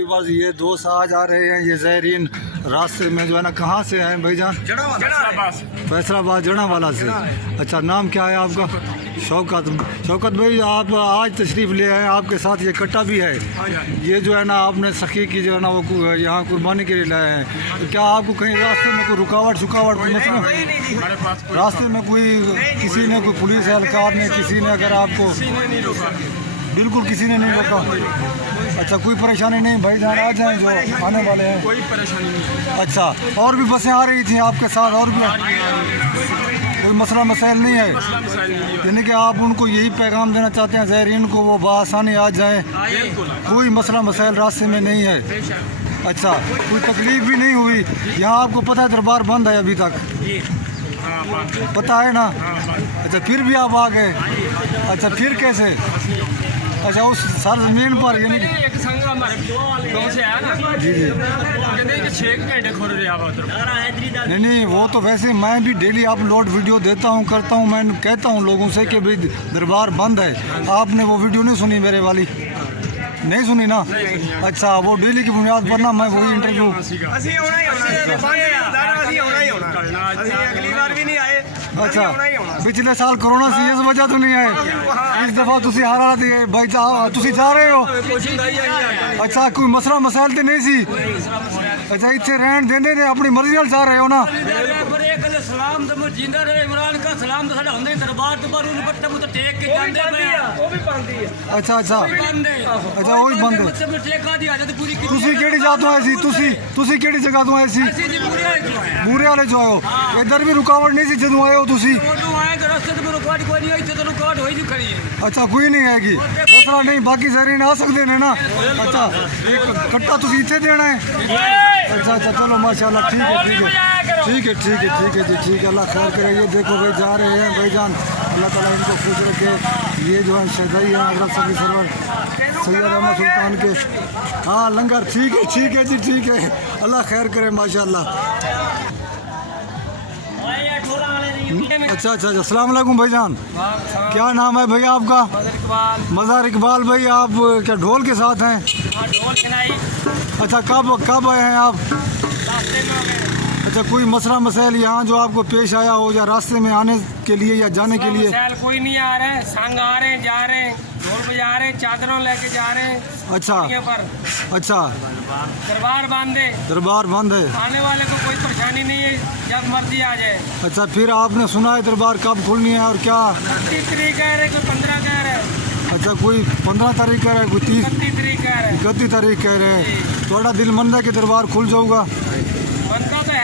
Viewers ये दोस्त आज आ रहे हैं, ये ज़ायरीन रास्ते में जो है ना कहाँ से हैं भाईजान? फैसलाबाद जड़ावाला से। अच्छा, नाम क्या है आपका? शौकत। शौकत भाई आप आज तशरीफ़ ले आए, आपके साथ ये कट्टा भी है। ये जो है ना आपने सखी की जो है ना वो यहाँ कुर्बानी के लिए लाए हैं। तो क्या आपको कहीं रास्ते में कोई रुकावट मसला रास्ते में कोई किसी ने कोई पुलिस एहलकार ने किसी ने अगर आपको बिल्कुल किसी ने नहीं रोका? अच्छा, कोई परेशानी नहीं भाईजान आ जाएं जो आने वाले हैं? कोई परेशानी नहीं। अच्छा, और भी बसें आ रही थी आपके साथ और भी कोई मसला मसाइल नहीं है? यानी कि आप उनको यही पैगाम देना चाहते हैं ज़ायरीन को वो बआसानी आ जाएं, कोई मसला मसाइल रास्ते में नहीं है? अच्छा, कोई तकलीफ भी नहीं हुई? यहाँ आपको पता है दरबार बंद है अभी तक, पता है ना? अच्छा, फिर भी आप आ गए? अच्छा, फिर कैसे? अच्छा, उस सरजमीन पर यानी एक संग हमारे गांव से आया ना जी जी कहते हैं कि 6 घंटे खोल रहे आप। नहीं वो तो वैसे मैं भी डेली अपलोड वीडियो देता हूँ करता हूँ, मैं कहता हूँ लोगों से कि भाई दरबार बंद है। आपने वो वीडियो नहीं सुनी मेरे वाली? नहीं सुनी ना? अच्छा, वो डेली की बुनियाद पर ना मैं वही इंटरव्यू अच्छा पिछले साल कोरोना सी इस वजह तो नहीं आए, इस दफा तुसी हर हालत भाई तुसी जा रहे हो? अच्छा, कोई मसला मसाइल तो नहीं सी? अच्छा, इतने रहन देंदे ने अपनी मर्जी नाल जा रहे हो ना? सलाम तो जिंदा रहे इमरान का सलाम तो साडा हुंदे दरबार तो पर उन पट्टे मुते टेक के जांदे पे वो भी बंदी है। अच्छा अच्छा अच्छा, वही बंद है। मतलब टेका दी आदत पूरी की। तुसी केड़ी जगह तो आए सी? तुसी केड़ी जगह तो आए सी? बूरे वाले जो आए हो? इधर भी रुकावट नहीं सी जदों आए हो तुसी? ओडू आए तो रास्ते ते रुकावट कोई नहीं, इथे तो रुकावट होई नहीं खड़ी है। अच्छा, कोई नहीं आएगी मसला नहीं, बाकी ज़ायरीन आ सकते हैं ना? अच्छा, एक कट्टा तुसी इत्थे देना है? अच्छा अच्छा, चलो माशाल्लाह, ठीक है ठीक है ठीक है ठीक है ठीक है जी, ठीक है, अल्लाह खैर करे। ये देखो भाई जा रहे हैं भाईजान, अल्लाह ताला इनको खुश रखे। ये जो है शहदाई है हज़रत सफ़ी सरवर सैयद अहमद सुल्तान के। हाँ, लंगर ठीक है जी, ठीक है, अल्लाह खैर करे माशाल्लाह। अच्छा अच्छा अच्छा, अस्सलाम वालेकुम भाईजान, क्या नाम है भैया आपका? मज़हर इकबाल भाई, आप क्या ढोल के साथ हैं? अच्छा, कब आए हैं आप? अच्छा, कोई मसला मसाइल यहाँ जो आपको पेश आया हो या रास्ते में आने के लिए या जाने के लिए? कोई नहीं आ रहा है, संग आ रहे हैं, जा रहे हैं, ढोल बजा रहे हैं, चादरों लेके जा रहे हैं। अच्छा अच्छा, दरबार बंद है, आने वाले को कोई परेशानी नहीं है, जब मर्जी आ जाए। अच्छा, फिर आपने सुना है दरबार कब खुलनी है और क्या? 31 तारीख कह रहे, कोई 15 कह रहे। अच्छा, कोई 15 तारीख कह रहा है, कोई 30 तारीख कह रहे, 31 तारीख कह रहे हैं। थोड़ा दिल मंद है कि दरबार खुल जाऊगा? मनता तो है।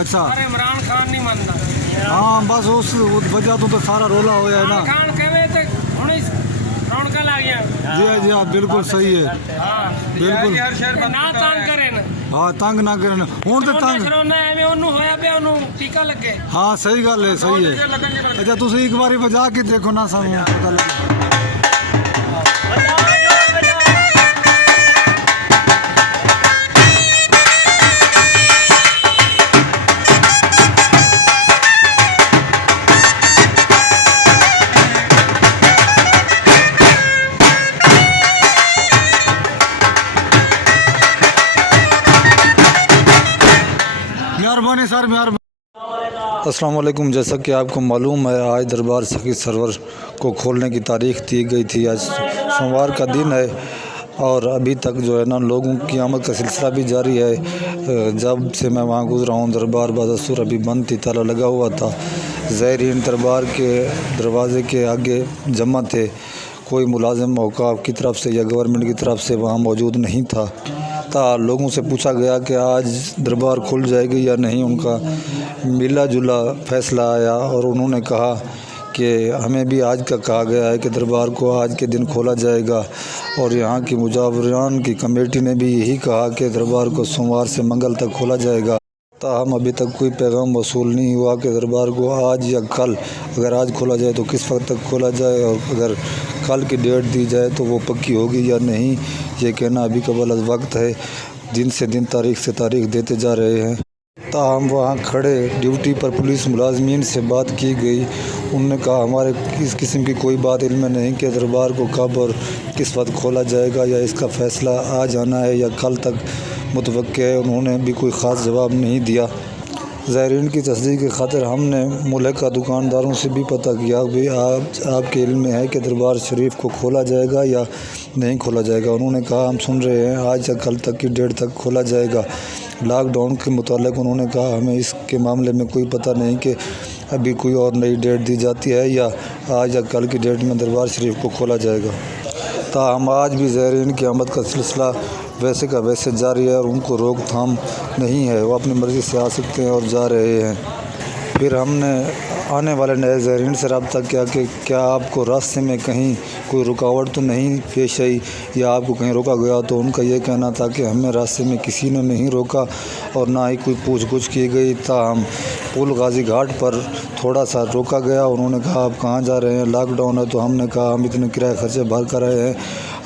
अच्छा, और इमरान खान नहीं मानता। हाँ, बस उस वजह तो सारा रोला हो है ना। खान कहे तो रौनक लग गया। जी हाँ, बिल्कुल सही है, बिल्कुल ना तंग करें। हाँ, तंग ना करें हूँ तो तंग टीका लगे। हाँ, सही गल है, सही है। अच्छा, तुम एक बार बजा के देखो ना, सानू पता लगे। मेहरबानी सर, मेहरबानी। अस्सलाम वालेकुम, जैसा कि आपको मालूम है आज दरबार सखी सरवर को खोलने की तारीख़ दी गई थी। आज सोमवार का दिन है और अभी तक जो है ना लोगों की आमद का सिलसिला भी जारी है। जब से मैं वहाँ गुजरा हूँ दरबार बदस्तूर अभी बंद थी, ताला लगा हुआ था। ज़ायरीन दरबार के दरवाज़े के आगे जमा थे, कोई मुलाजिम औकाफ की तरफ से या गवर्नमेंट की तरफ से वहाँ मौजूद नहीं था। लोगों से पूछा गया कि आज दरबार खुल जाएगी या नहीं, उनका मिला जुला फ़ैसला आया और उन्होंने कहा कि हमें भी आज का कहा गया है कि दरबार को आज के दिन खोला जाएगा। और यहाँ की मुजावरान की कमेटी ने भी यही कहा कि दरबार को सोमवार से मंगल तक खोला जाएगा। ताहम अभी तक कोई पैगाम वसूल नहीं हुआ कि दरबार को आज या कल, अगर आज खोला जाए तो किस वक्त तक खोला जाए और अगर कल की डेट दी जाए तो वो पक्की होगी या नहीं, ये कहना अभी कबल वक्त है। दिन से दिन तारीख से तारीख देते जा रहे हैं। ताहम वहाँ खड़े ड्यूटी पर पुलिस मुलाजमीन से बात की गई, انہوں نے کہا ہمارے اس قسم کی کوئی بات علم میں نہیں کہ دربار کو کب اور کس وقت کھولا جائے گا یا اس کا فیصلہ آج آنا ہے یا کل تک متوقع ہے۔ انہوں نے بھی کوئی خاص جواب نہیں دیا۔ زائرین کی تصدیق کی خاطر ہم نے ملحقہ دکانداروں سے بھی پتہ کیا کہ آپ کے علم میں ہے کہ دربار شریف کو کھولا جائے گا یا نہیں کھولا جائے گا۔ انہوں نے کہا ہم سن رہے ہیں آج یا کل تک کی ڈیٹ تک کھولا جائے گا۔ لاک ڈاؤن کے متعلق انہوں نے کہا ہمیں اس کے معاملے میں کوئی پتہ نہیں کہ ابھی کوئی اور نئی ڈیٹ دی جاتی ہے یا آج یا کل کی ڈیٹ میں دربار شریف کو کھولا جائے گا۔ تاہم آج بھی زائرین کی آمد کا سلسلہ ویسے کا ویسے جاری ہے اور ان کو روک تھام نہیں ہے، وہ اپنی مرضی سے آ سکتے ہیں اور جا رہے ہیں۔ پھر ہم نے آنے والے نئے زائرین سے رابطہ کیا کہ کیا آپ کو راستے میں کہیں کوئی رکاوٹ تو نہیں پیش آئی یا آپ کو کہیں روکا گیا، تو ان کا یہ کہنا تھا کہ ہمیں راستے میں کسی نے نہیں روکا اور نہ ہی کوئی پوچھ گچھ کی گئی۔ تاہم پل غازی گھاٹ پر تھوڑا سا روکا گیا۔ انہوں نے کہا آپ کہاں جا رہے ہیں؟ لاک ڈاؤن ہے۔ تو ہم نے کہا ہم اتنے کرایہ خرچے بھر کر رہے ہیں،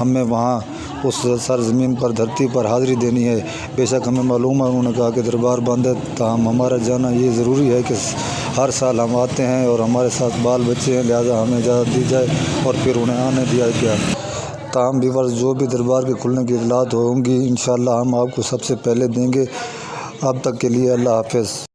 ہمیں وہاں اس سرزمین پر دھرتی پر حاضری دینی ہے۔ بے شک ہمیں معلوم ہے۔ انہوں نے کہا کہ دربار بند ہے، تاہم ہمارا جانا یہ ضروری ہے کہ ہر سال ہم آتے ہیں اور ہمارے ساتھ بال بچے ہیں، لہذا ہمیں اجازت دی جائے، اور پھر انہیں آنے دیا گیا۔ تاہم ویورز جو بھی دربار کے کھلنے کی اطلاعات ہوں گی انشاءاللہ ہم آپ کو سب سے پہلے دیں گے۔ اب تک کے لیے اللہ حافظ۔